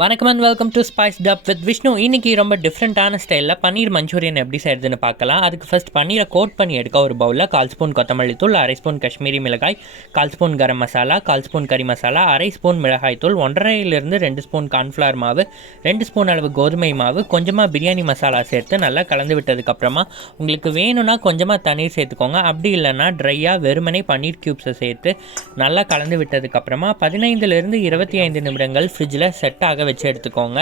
வணக்கம் and welcome to spice tub with Vishnu. இன்றைக்கி ரொம்ப டிஃப்ரெண்ட்டான ஸ்டைலில் பன்னீர் மஞ்சூரியன் எப்படி செய்கிறதுன்னு பார்க்கலாம். அதுக்கு ஃபஸ்ட் பன்னீரை கோட் பண்ணி எடுக்க ஒரு பவுலில் 1/4 ஸ்பூன் கொத்தமல்லி தூள், 1/2 ஸ்பூன் காஷ்மீரி மிளகாய், 1/4 ஸ்பூன் கரம் மசாலா, 1/4 ஸ்பூன் கறி மசாலா, 1/2 ஸ்பூன் மிளகாய் தூள், 1.5லிருந்து 2 ஸ்பூன் கார்ன்ஃப்ளவர் மாவு, 2 ஸ்பூன் அளவு கோதுமை மாவு, கொஞ்சமாக பிரியாணி மசாலா சேர்த்து நல்லா கலந்து விட்டதுக்கப்புறமா உங்களுக்கு வேணும்னா கொஞ்சமாக தண்ணீர் சேர்த்துக்கோங்க. அப்படி இல்லைன்னா ட்ரையாக வெறுமனே பன்னீர் க்யூப்ஸை சேர்த்து நல்லா கலந்து விட்டதுக்கப்புறமா 15லிருந்து 25 நிமிடங்கள் ஃப்ரிட்ஜில் செட் ஆக வச்சு எடுத்துக்கோங்க.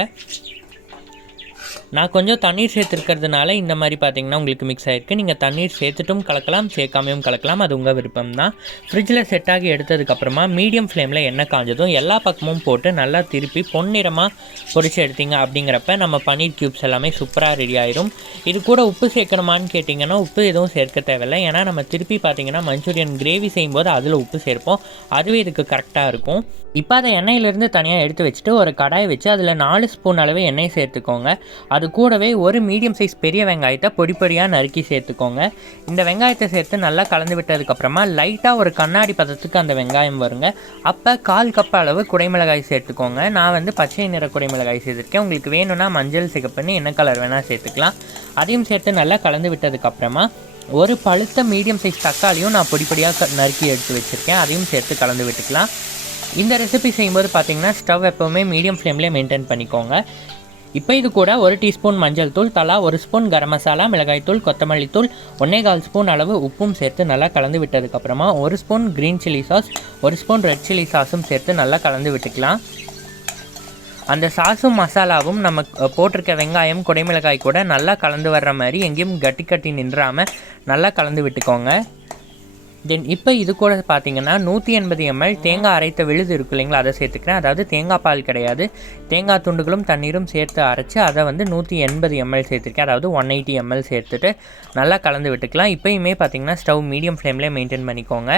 நான் கொஞ்சம் தண்ணீர் சேர்த்துருக்கிறதுனால இந்த மாதிரி பார்த்தீங்கன்னா உங்களுக்கு மிக்ஸ் ஆகிருக்கு. நீங்கள் தண்ணீர் சேர்த்துட்டும் கலக்கலாம், சேர்க்காமையும் கலக்கலாம், அது உங்கள் விருப்பம் தான். ஃப்ரிட்ஜில் செட் ஆகி எடுத்ததுக்கப்புறமா மீடியம் ஃப்ளேமில் எண்ணெய் காஞ்சதும் எல்லா பக்கமும் போட்டு நல்லா திருப்பி பொன்னிறமாக பொரிச்சு எடுத்தீங்க அப்படிங்கிறப்ப நம்ம பன்னீர் க்யூப்ஸ் எல்லாமே சூப்பராக ரெடி ஆயிரும். இது கூட உப்பு சேர்க்கணுமான்னு கேட்டிங்கன்னா உப்பு எதுவும் சேர்க்க தேவையில்லை. ஏன்னா நம்ம திருப்பி பார்த்தீங்கன்னா மஞ்சூரியன் கிரேவி செய்யும்போது அதில் உப்பு சேர்ப்போம், அதுவே இதுக்கு கரெக்டாக இருக்கும். இப்போ அதை எண்ணெயிலேருந்து தனியாக எடுத்து வச்சுட்டு ஒரு கடாயை வச்சு அதில் 4 ஸ்பூன் அளவு எண்ணெய் சேர்த்துக்கோங்க. அது கூடவே ஒரு மீடியம் சைஸ் பெரிய வெங்காயத்தை பொடி பொடியாக நறுக்கி சேர்த்துக்கோங்க. இந்த வெங்காயத்தை சேர்த்து நல்லா கலந்து விட்டதுக்கப்புறமா லைட்டாக ஒரு கண்ணாடி பதத்துக்கு அந்த வெங்காயம் வருங்க. அப்போ 1/4 கப் அளவு குடைமிளகாய் சேர்த்துக்கோங்க. நான் வந்து பச்சை நிற குடைமிளகாய் சேர்த்துருக்கேன். உங்களுக்கு வேணும்னா மஞ்சள் சிகப்புன்னு என்ன கலர் வேணால் சேர்த்துக்கலாம். அதையும் சேர்த்து நல்லா கலந்து விட்டதுக்கப்புறமா ஒரு பழுத்த மீடியம் சைஸ் தக்காளியும் நான் பொடி பொடியாக நறுக்கி எடுத்து வச்சுருக்கேன், அதையும் சேர்த்து கலந்து விட்டுக்கலாம். இந்த ரெசிபி செய்யும்போது பார்த்தீங்கன்னா ஸ்டவ் எப்போவுமே மீடியம் ஃப்ளேம்லேயே மெயின்டைன் பண்ணிக்கோங்க. இப்போ இது கூட 1 டீஸ்பூன் மஞ்சள் தூள், தலா 1 ஸ்பூன் கரம் மசாலா, மிளகாய் தூள், கொத்தமல்லி தூள், 1.25 ஸ்பூன் அளவு உப்பும் சேர்த்து நல்லா கலந்து விட்டதுக்கப்புறமா 1 spoon green chilli sauce, 1 spoon red chilli சாஸும் சேர்த்து நல்லா கலந்து விட்டுக்கலாம். அந்த சாஸும் மசாலாவும் நம்ம போட்டிருக்க வெங்காயம் குடைமிளகாய் கூட நல்லா கலந்து வர்ற மாதிரி எங்கேயும் கட்டி கட்டி நின்றாமல் நல்லா கலந்து விட்டுக்கோங்க. தென் இப்போ இது கூட பார்த்தீங்கன்னா 180 ml தேங்காய் அரைத்த விழுது இருக்கு இல்லைங்களா, அதை சேர்த்துக்கிறேன். அதாவது தேங்காய் பால் கிடையாது, தேங்காய் துண்டுகளும் தண்ணீரும் சேர்த்து அரைச்சி அதை வந்து 180 ml சேர்த்துருக்கேன். அதாவது 180 ml சேர்த்துட்டு நல்லா கலந்து விட்டுக்கலாம். இப்போயுமே பார்த்தீங்கன்னா ஸ்டவ் மீடியம் ஃப்ளேம்லேயே மெயின்டைன் பண்ணிக்கோங்க.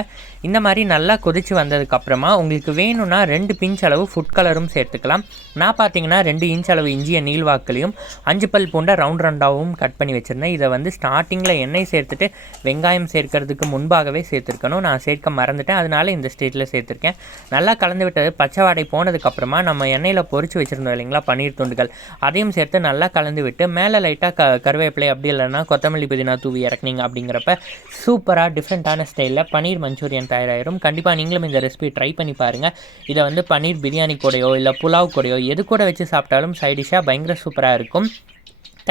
இந்த மாதிரி நல்லா கொதித்து வந்ததுக்கப்புறமா உங்களுக்கு வேணும்னா 2 பிஞ்ச் அளவு ஃபுட் கலரும் சேர்த்துக்கலாம். நான் பார்த்தீங்கன்னா 2 இன்ச் அளவு இஞ்சியை நீள்வாக்கிலையும் 5 பல் பூண்டை ரவுண்ட் ரவுண்டாகவும் கட் பண்ணி வச்சுருந்தேன். இதை வந்து ஸ்டார்டிங்கில் எண்ணெய் சேர்த்துட்டு வெங்காயம் சேர்க்கறதுக்கு முன்பாகவே சேர்த்துருக்கணும், நான் சேர்க்க மறந்துட்டேன், அதனால இந்த ஸ்டேட்டில் சேர்த்துருக்கேன். நல்லா கலந்து விட்டது பச்சை வாடை போனதுக்கப்புறமா நம்ம எண்ணெயில் பொரிச்சு வச்சுருந்தோம் இல்லைங்களா பன்னீர் துண்டுகள், அதையும் சேர்த்து நல்லா கலந்து விட்டு மேலே லைட்டாக கருவேப்பிலை அப்படி இல்லைன்னா கொத்தமல்லி புதினா தூவி இறக்குனீங்க அப்படிங்கிறப்ப சூப்பராக டிஃப்ரெண்ட்டான ஸ்டைலில் பன்னீர் மஞ்சூரியன் தயாராகிடும். கண்டிப்பாக நீங்களும் இந்த ரெசிபி ட்ரை பண்ணி பாருங்கள். இதை வந்து பன்னீர் பிரியாணி கூடயோ இல்லை புலாவ் கூடயோ எது கூட வச்சு சாப்பிட்டாலும் சைடிஷாக பயங்கர சூப்பராக இருக்கும்.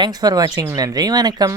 தேங்க்ஸ் ஃபார் வாட்சிங். நன்றி, வணக்கம்.